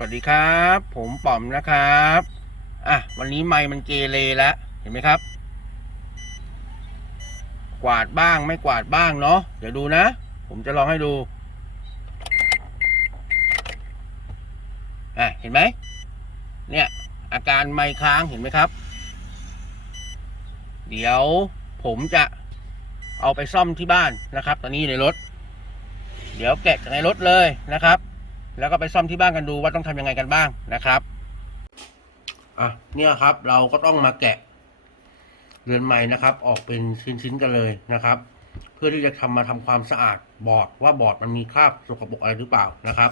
สวัสดีครับ ผมป๋อมนะครับ อะ วันนี้ไมค์มันเกเรแล้ว เห็นไหมครับ กวาดบ้างไม่กวาดบ้างเนาะเดี๋ยวดูนะ ผมจะลองให้ดูอะเห็นไหมเนี่ย อาการไมค์ค้างเห็นไหมครับ เดี๋ยวผมจะเอาไปซ่อมที่บ้านนะครับ ตอนนี้อยู่ในรถ เดี๋ยวแกะจากในรถเลยนะครับ แล้วก็ไปซ่อมที่บ้านกันดูว่าต้องทำยังไงกันบ้างนะครับอะเนี่ยครับ เราก็ต้องมาแกะเรือนไม้นะครับ ออกเป็นชิ้นๆกันเลยนะครับ เพื่อที่จะทำมาทำความสะอาดบอร์ดว่าบอร์ดมันมีคราบสกปรกอะไรหรือเปล่านะครับ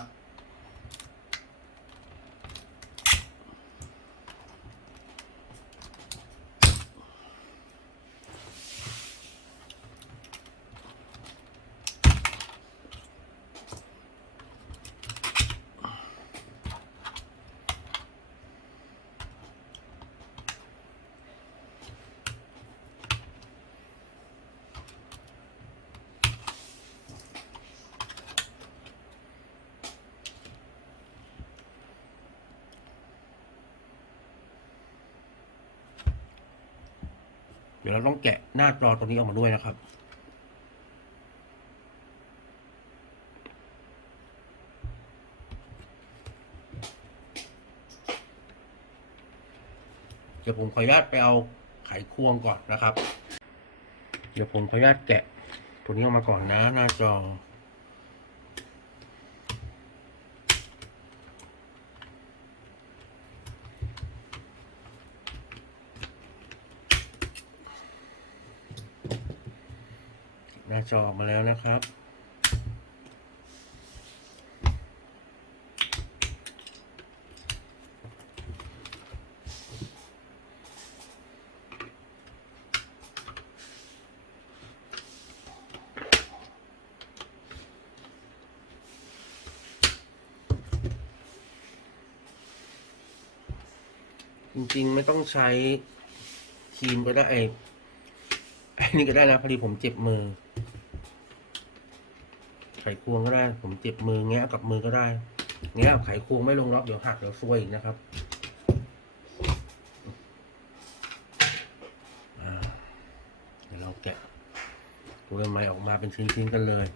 ดี๋ยวเราต้องแกะหน้าจอตัวนี้ออกมาด้วยนะครับเดี๋ยวผมขออนุญาตไปเอาไขควงก่อนนะครับ เดี๋ยวผมขออนุญาตแกะตัวนี้ออกมาก่อนนะหน้าจอ จอออกมาแล้วนะครับ จริงๆ ไม่ต้องใช้ครีมก็ได้ไอ้ไอ้นี่ก็ได้นะพอดีผมเจ็บมือ ไขควงก็ได้ ผมเจ็บมือแงะกับมือก็ได้ แงะกับไขควงไม่ลงล็อกเดี๋ยวหักเดี๋ยวซวยอีกนะครับเดี๋ยวเราแกะตัวไม้ออกมาเป็นชิ้นๆกันเลย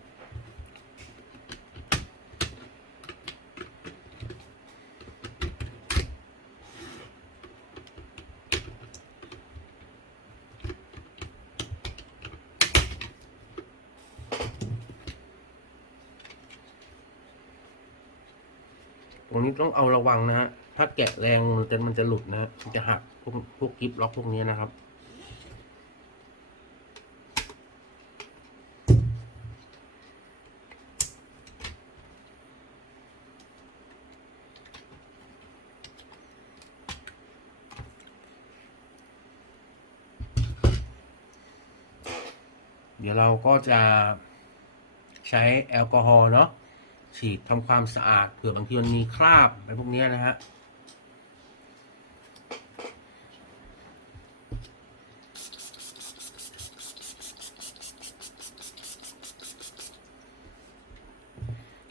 ตรงนี้ต้องเอาระวังนะฮะ ถ้าแกะแรงมันจะมันจะหลุดนะมันจะหักพวกพวกกิฟล็อกพวกนี้นะครับเดี๋ยวเราก็จะใช้แอลกอฮอล์เนาะ ฉีดทำความสะอาดเผื่อบางทีมันมีคราบอะไรพวกนี้นะฮะ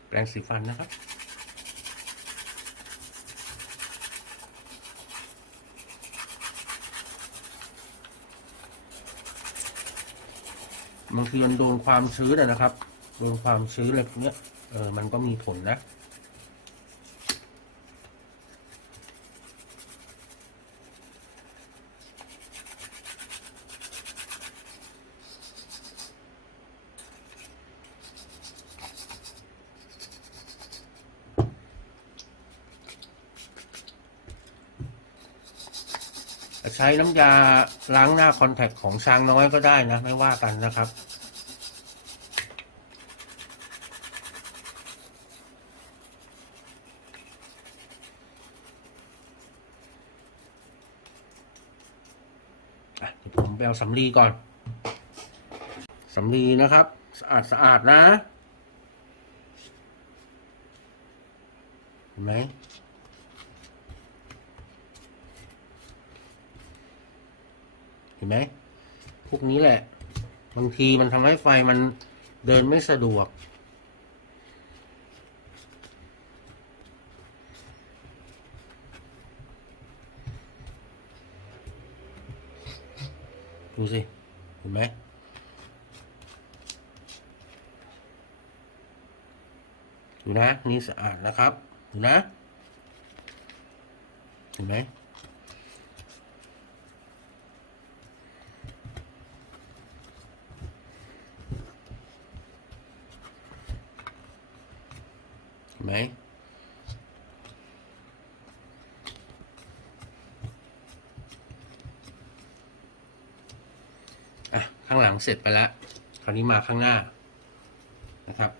แปรงสีฟันนะครับ บางทีมันโดนความชื้นอะนะครับ โดนความชื้นอะไรพวกเนี้ยเออมันก็มีผลนะใช้น้ำยาล้างหน้าคอนแทคของช้างน้อยก็ได้นะ ไม่ว่ากันนะครับ อะเดี๋ยวผม ไปเอาสำลีก่อนสำลีนะครับ สะอาดสะอาดนะ เห็นไหมเห็นไหมพวกนี้แหละ บางทีมันทำให้ไฟมันเดินไม่สะดวก ดูสิ เห็นไหมดูนะ นี่สะอาดนะครับ ดูนะ เห็นไหมเห็นไหม อะ ข้างหลัง เสร็จไปแล้ว คราวนี้มาข้างหน้านะครับ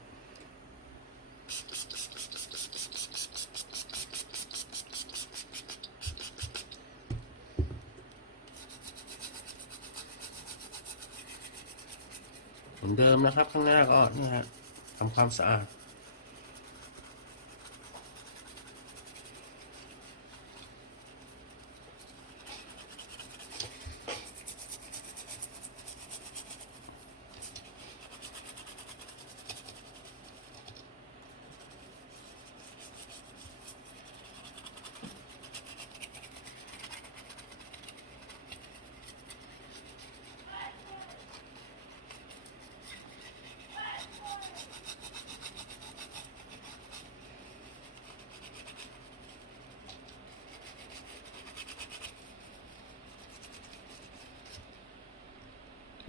เหมือนเดิมนะครับข้างหน้าก็นี่ฮะทำความสะอาด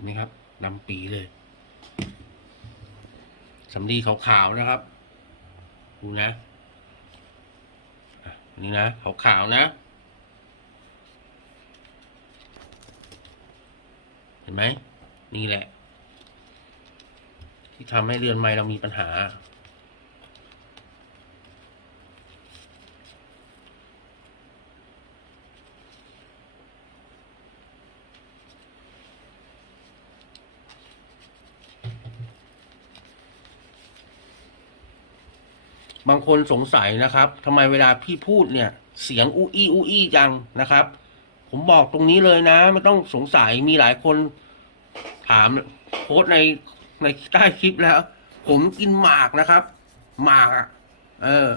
นะครับดำปีเลยสำลีขาวๆนะครับ ดูนะนนี่นะขาวๆนะ เห็นไหมนี่แหละ ที่ทำให้เรือนไม้เรามีปัญหา บางคนสงสัยนะครับทำไมเวลาพี่พูดเนี่ย เสียงอู้อี้อู้อี้จังนะครับ ผมบอกตรงนี้เลยนะ ไม่ต้องสงสัยมีหลายคนถามโพสในในใต้คลิปแล้ว ผมกินหมากนะครับ หมากอะเออ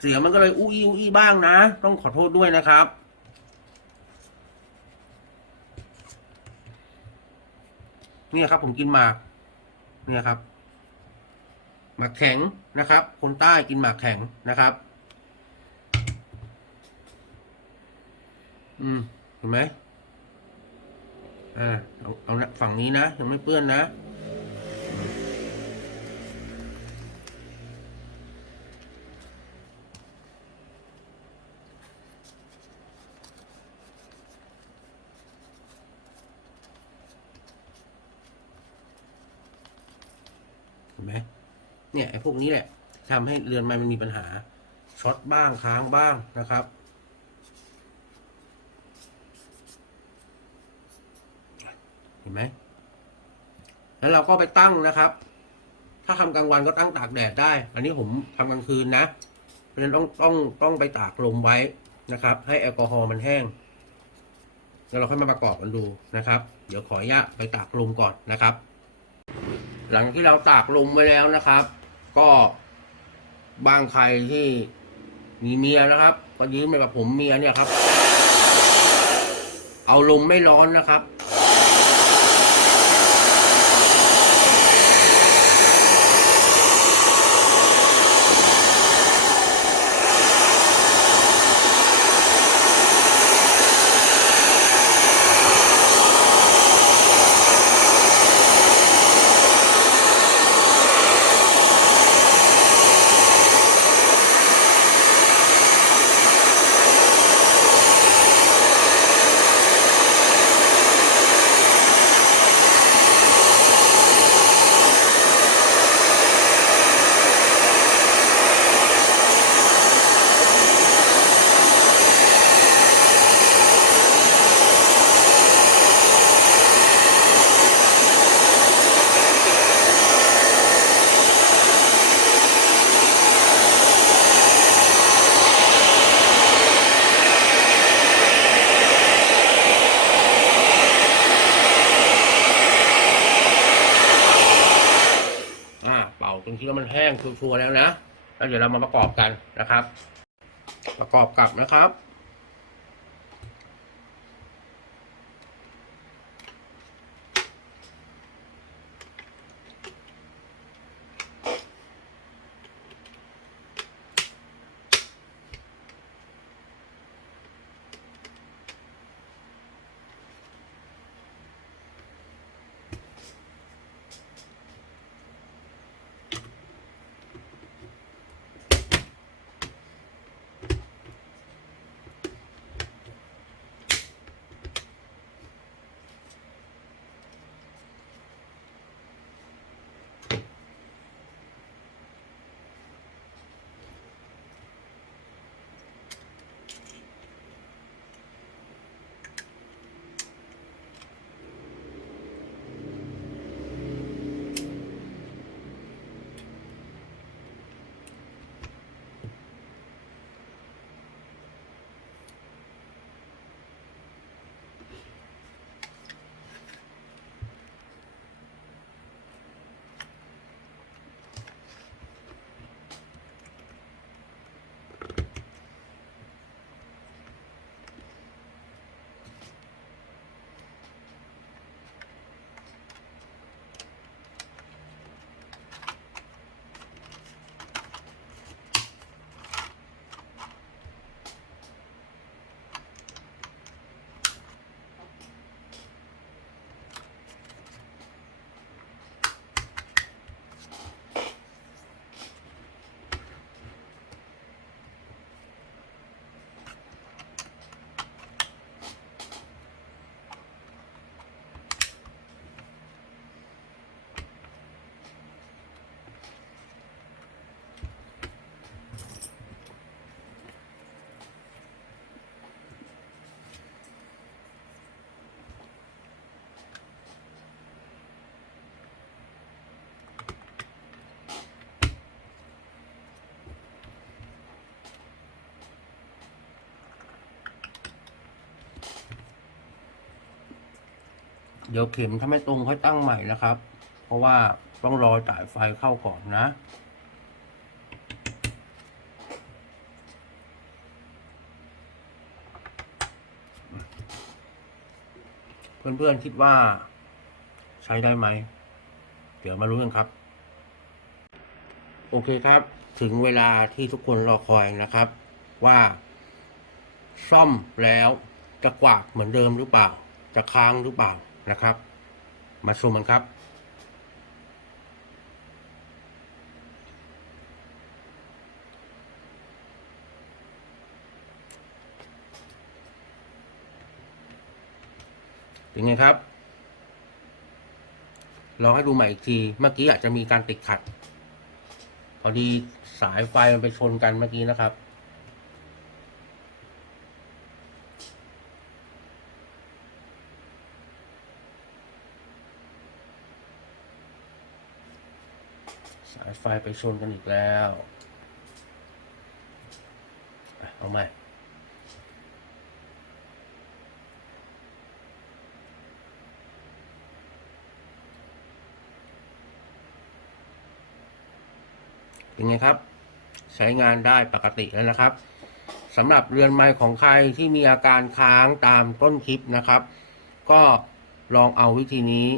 เสียงมันก็เลยอู้อี้อู้อี้บ้างนะ ต้องขอโทษด้วยนะครับเนี่ยครับ ผมกินหมาก เนี่ยครับ หมากแข็งนะครับ คนใต้กินหมากแข็งนะครับ อืมเห็นไหมอ่าเอาเอาฝั่งนี้นะ ยังไม่เปื้อนนะอืมเห็นไหม เนี่ยไอ้ พวกนี้แหละทำให้เรือนไม้มันมีปัญหาช็อตบ้างค้างบ้างนะครับเห็นไหมแล้วเราก็ไปตั้งนะครับ ถ้าทำกลางวันก็ตั้งตากแดดได้ อันนี้ผมทำกลางคืนนะเพราะฉะนั้นต้องต้องต้องไปตากลมไว้นะครับ ให้แอลกอฮอล์มันแห้ง แล้วเราค่อยมาประกอบกันดูนะครับ เดี๋ยวขออนุญาตไปตากลมก่อนนะครับ หลังที่เราตากลมไว้แล้วนะครับ ก็บางใครที่มีเมียนะครับ ก็ยืมไปกับผมเมียเนี่ยครับ เอาลมไม่ร้อนนะครับ เป่ามันแห้งชัวร์ๆแล้วนะแล้วเดี๋ยวเรามาประกอบกันนะครับ ประกอบกับนะครับ เดี๋ยวเข็มถ้าไม่ตรงค่อยตั้งใหม่นะครับ เพราะว่าต้องรอจ่ายไฟเข้าก่อนนะ เพื่อนๆคิดว่าใช้ได้ไหม เดี๋ยวมารู้กันครับ โอเคครับ ถึงเวลาที่ทุกคนรอคอยนะครับ ว่า ซ่อมแล้วจะกวาดเหมือนเดิมหรือเปล่า จะค้างหรือเปล่า นะครับ มาชมกันครับเป็นไงครับ ลองให้ดูใหม่อีกที เมื่อกี้อาจจะมีการติดขัด พอดีสายไฟมันไปชนกันเมื่อกี้นะครับ สายไฟไปชนกันอีกแล้วเอาใหม่เป็นไงครับ ใช้งานได้ปกติแล้วนะครับสำหรับเรือนไม้ของใครที่มีอาการค้างตามต้นคลิปนะครับ ก็ลองเอาวิธีนี้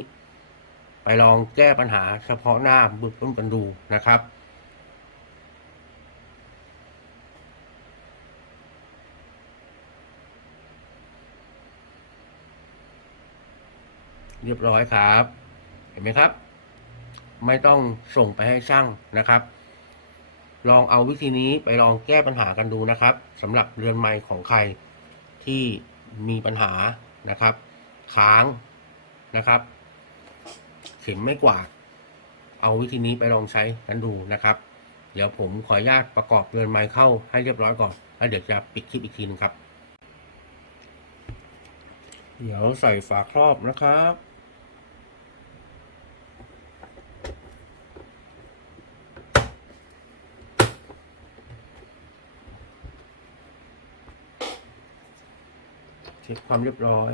ไปลองแก้ปัญหาเฉพาะหน้าเบื้องต้นกันดูนะครับ เรียบร้อยครับ เห็นไหมครับ ไม่ต้องส่งไปให้ช่างนะครับ ลองเอาวิธีนี้ไปลองแก้ปัญหากันดูนะครับสำหรับเรือนไม้ของใครที่มีปัญหานะครับ ค้างนะครับ เข็มไม่กวาด เอาวิธีนี้ไปลองใช้กันดูนะครับ เดี๋ยวผมขออนุญาตประกอบเรือนไม้เข้าให้เรียบร้อยก่อน แล้วเดี๋ยวจะปิดคลิปอีกทีนึงครับ เดี๋ยวใส่ฝาครอบนะครับเช็คความเรียบร้อย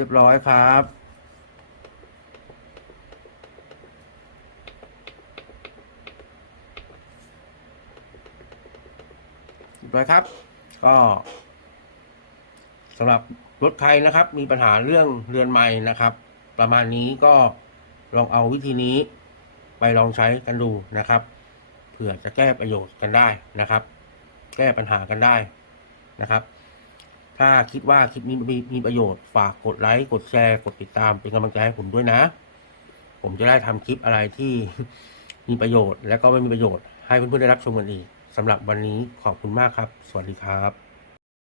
รียบร้อยครับ เรียบร้อยครับ ก็สำหรับรถใครนะครับ มีปัญหาเรื่องเรือนไม้นะครับ ประมาณนี้ก็ลองเอาวิธีนี้ ไปลองใช้กันดูนะครับเผื่อจะแก้ประโยชน์กันได้นะครับ แก้ปัญหากันได้นะครับ ถ้าคิดว่าคลิปนี้มีมีประโยชน์ฝากกดไลค์กดแชร์ กดติดตามเป็นกำลังใจให้ผมด้วยนะ ผมจะได้ทำคลิปอะไรที่มีประโยชน์ และก็ไม่มีประโยชน์ให้เพื่อนๆได้รับชมกันอีกสำหรับวันนี้ขอบคุณมากครับ สวัสดีครับ